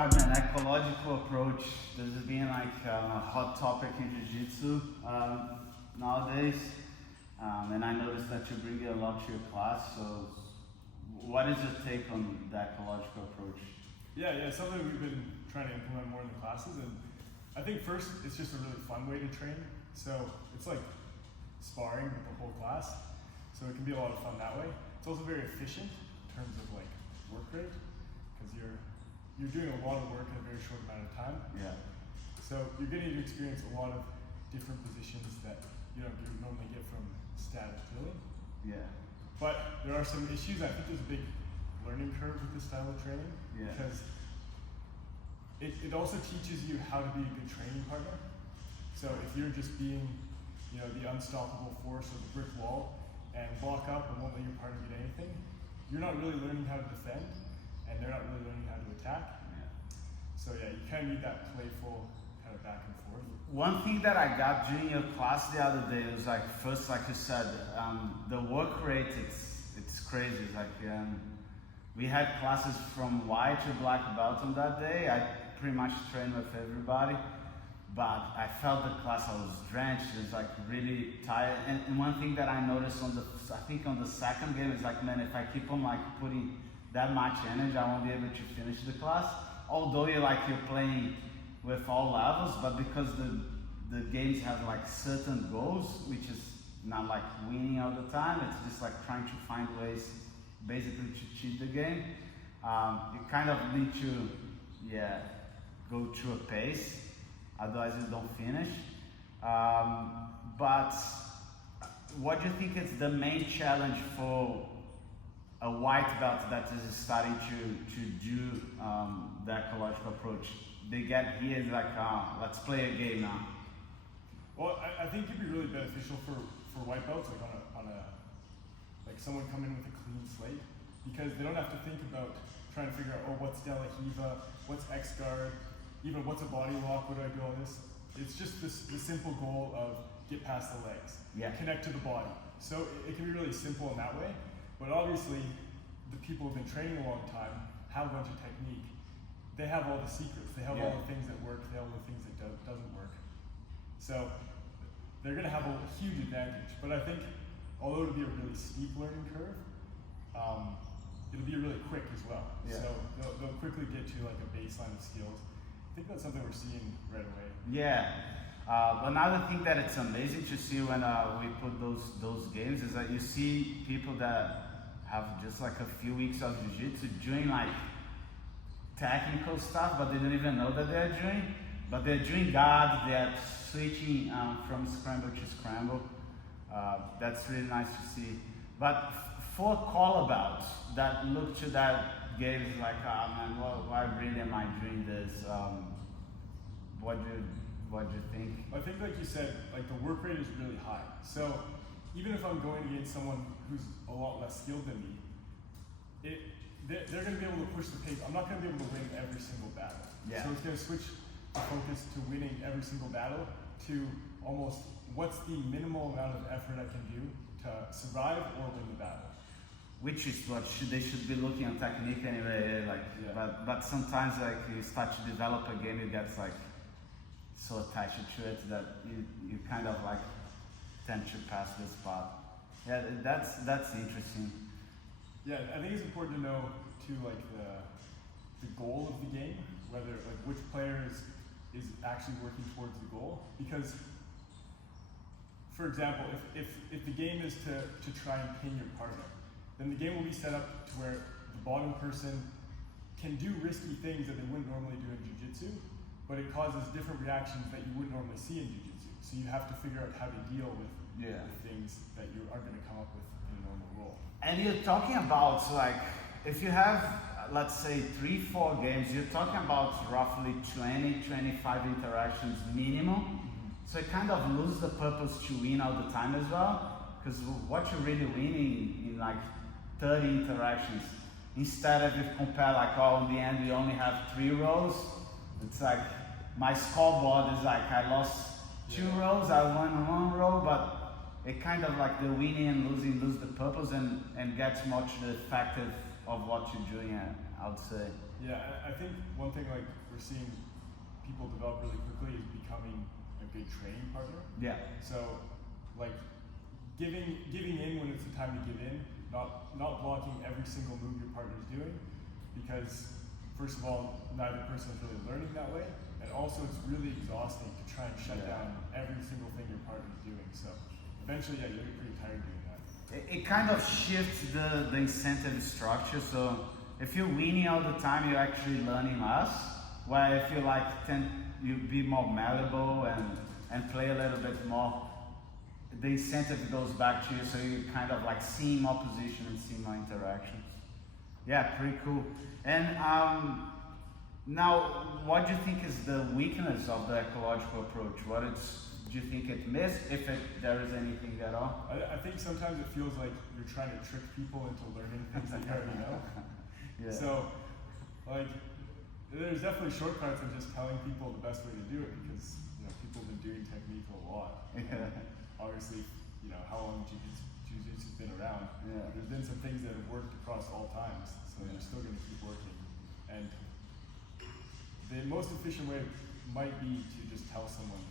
Alright man, ecological approach. This has been like a hot topic in Jiu-Jitsu nowadays. And I noticed that you bring it a lot to your class, so what is your take on the ecological approach? Yeah, something we've been trying to implement more in the classes, and I think first it's just a really fun way to train. So it's like sparring with the whole class, so it can be a lot of fun that way. It's also very efficient in terms of like work rate, because you're doing a lot of work in a very short amount of time. Yeah. So you're getting to experience a lot of different positions that you normally get from static drilling. Yeah. But there are some issues. I think there's a big learning curve with this style of training, because it also teaches you how to be a good training partner. So if you're just being, the unstoppable force of the brick wall and lock up and won't let your partner get anything, you're not really learning how to defend, and they're not really learning how to attack. Yeah. So you kind of need that playful kind of back and forth. One thing that I got during your class the other day was like, first, like you said, the work rate, it's crazy. It's like, we had classes from white to black belt on that day. I pretty much trained with everybody, but I felt the class, I was drenched. It was like really tired. And one thing that I noticed on the second game is like, man, if I keep on like putting that much energy, I won't be able to finish the class. Although you're playing with all levels, but because the games have like certain goals, which is not like winning all the time, it's just like trying to find ways basically to cheat the game. You kind of need to go through a pace, otherwise you don't finish. But what do you think is the main challenge for a white belt that is starting to do the ecological approach? They get here, it's like, let's play a game now. Well, I think it'd be really beneficial for white belts, like on a someone come in with a clean slate, because they don't have to think about trying to figure out, what's De La Hiva, what's X guard, even what's a body lock, what do I do all this? It's just the simple goal of get past the legs, connect to the body. So it can be really simple in that way, but obviously the people who've been training a long time have a bunch of technique. They have all the secrets, they have all the things that work, they have all the things that doesn't work. So they're gonna have a huge advantage, but I think although it'll be a really steep learning curve, it'll be really quick as well. So they'll quickly get to like a baseline of skills. I think that's something we're seeing right away. Yeah. Another thing that it's amazing to see when we put those games is that you see people that have just like a few weeks of jiu-jitsu doing like technical stuff, but they don't even know that they're doing. But they're doing guard, they're switching from scramble to scramble. That's really nice to see. But for call abouts that look to that game is like, man, why really am I doing this? What do you think? I think, like you said, like the work rate is really high. So even if I'm going against someone who's a lot less skilled than me, they're going to be able to push the pace. I'm not going to be able to win every single battle. Yeah. So it's going to switch the focus to winning every single battle to almost what's the minimal amount of effort I can do to survive or win the battle. Which is what they should be looking at technique anyway. But sometimes like you start to develop a game, it gets like so attached to it that you kind of like tend to pass this part. Yeah, that's interesting. Yeah, I think it's important to know too, like the goal of the game, whether like which player is actually working towards the goal. Because, for example, if the game is to try and pin your partner, then the game will be set up to where the bottom person can do risky things that they wouldn't normally do in jiu-jitsu, but it causes different reactions that you wouldn't normally see in jiu-jitsu. So you have to figure out how to deal with the things that you are going to come up with in a normal role. And you're talking about like, if you have, let's say 3-4 games, you're talking about roughly 20-25 interactions minimum. So it kind of loses the purpose to win all the time as well, because what you're really winning in like 30 interactions, instead of if you compare like, in the end we only have 3 rows, it's like my scoreboard is like I lost 2 rows, I won 1 row, but it kind of like the winning and losing lose the purpose and gets much the effective of what you're doing, I would say. Yeah, I think one thing like we're seeing people develop really quickly is becoming a good training partner. Yeah. So like giving in when it's the time to give in, not blocking every single move your partner's doing, because first of all, neither person is really learning that way, and also it's really exhausting to try and shut down every single thing your partner's doing. So eventually, you'll get pretty tired doing that. It kind of shifts the incentive structure. So if you're winning all the time, you're actually learning less. Where if you you be more malleable and play a little bit more, the incentive goes back to you. So you kind of like seeing more position and seeing more interactions. Yeah, pretty cool. And now, what do you think is the weakness of the ecological approach? Do you think it missed, if there is anything at all? I think sometimes it feels like you're trying to trick people into learning things that you already know. Yeah. So, like, there's definitely shortcuts in just telling people the best way to do it, because people have been doing technique a lot. Yeah. Obviously, how long Jiu-Jitsu's been around. Yeah. There's been some things that have worked across all times, so they're still going to keep working. And the most efficient way might be to just tell someone,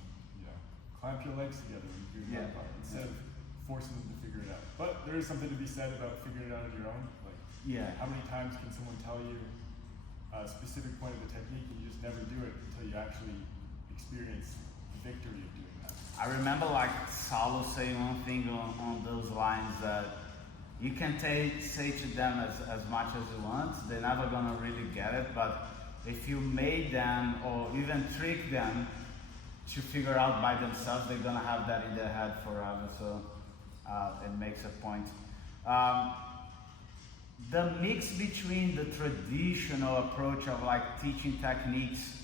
clamp your legs together when you do that part, instead of forcing them to figure it out. But there is something to be said about figuring it out on your own. Like, how many times can someone tell you a specific point of the technique and you just never do it until you actually experience the victory of doing that? I remember like Saulo saying one thing on those lines that you can say to them as much as you want, they're never gonna really get it, but if you made them or even trick them to figure out by themselves, they're gonna have that in their head forever. So it makes a point. The mix between the traditional approach of like teaching techniques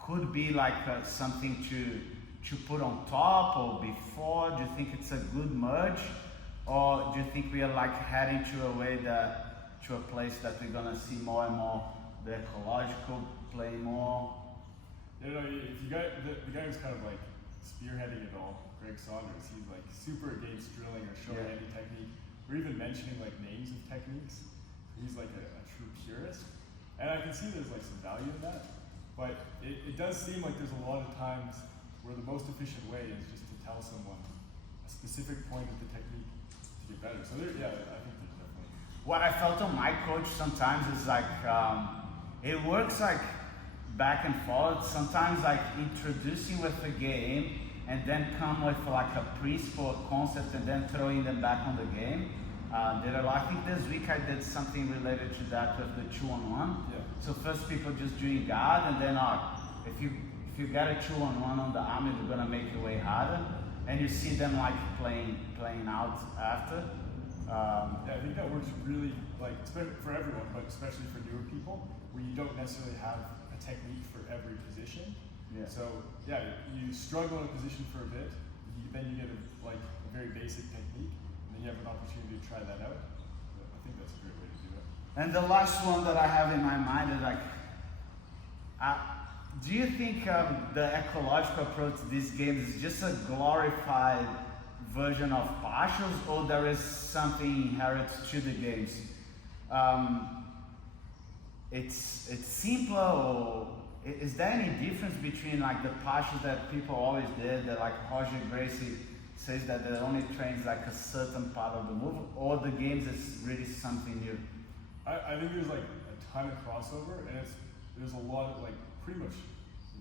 could be like something to put on top or before. Do you think it's a good merge, or do you think we are like heading to a place that we're gonna see more and more the ecological play more? If you got the guy who's kind of like spearheading it all, Greg Saunders, he's like super against drilling or showing any technique, or even mentioning like names of techniques. He's like a true purist, and I can see there's like some value in that, but it does seem like there's a lot of times where the most efficient way is just to tell someone a specific point of the technique to get better. So I think there's definitely. What I felt on my coach sometimes is like it works like back and forth, sometimes like introducing with the game and then come with like a principle, a concept, and then throwing them back on the game. I think this week I did something related to that with the 2-on-1. Yeah. So first people just doing guard, and then if you get a 2-on-1 on the arm, it's gonna make it way harder, and you see them like playing out after. I think that works really, like, for everyone, but especially for newer people, where you don't necessarily have a technique for every position. Yeah. So you struggle in a position for a bit, then you get a very basic technique, and then you have an opportunity to try that out. So I think that's a great way to do it. And the last one that I have in my mind is like, do you think the ecological approach to these games is just a glorified version of partials, or there is something inherent to the games? It's simpler, or is there any difference between like the partials that people always did, that like Roger Gracie says that it only trains like a certain part of the move, or the games is really something new? I think there's like a ton of crossover, and there's a lot of pretty much,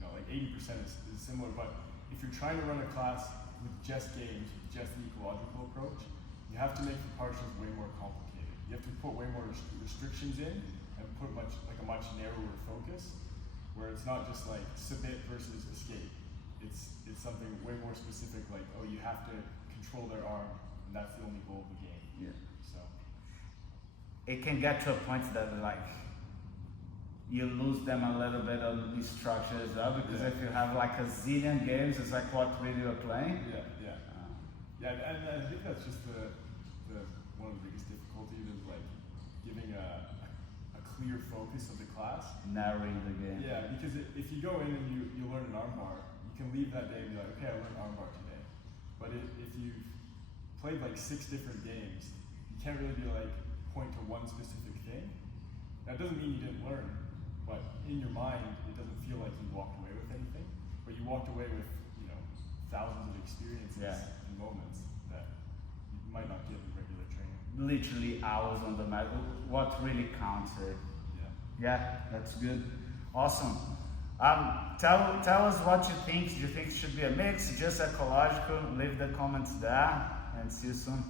like 80% is similar, but if you're trying to run a class with just games, with just the ecological approach, you have to make the partials way more complicated. You have to put way more restrictions in and put a much narrower focus, where it's not just like submit versus escape. It's something way more specific, like, oh, you have to control their arm, and that's the only goal of the game. Yeah. So it can get to a point that like you lose them a little bit on the structure as well, because if you have like a zillion games, it's like what really you're playing. And I think that's just the one of the biggest difficulties is like giving a clear focus of the class. Narrowing the game. Yeah, because if you go in and you learn an armbar, you can leave that day and be like, okay, I learned armbar today. But if you've played like 6 different games, you can't really be like point to one That doesn't mean you didn't learn, but in your mind, it doesn't feel like you walked away with anything, but you walked away with, you know, thousands of experiences and moments that you might not get in regular training. Literally hours on the mat. What really counts, eh? Yeah, that's good. Awesome. Tell us what you think. Do you think it should be a mix, just ecological? Leave the comments there, and see you soon.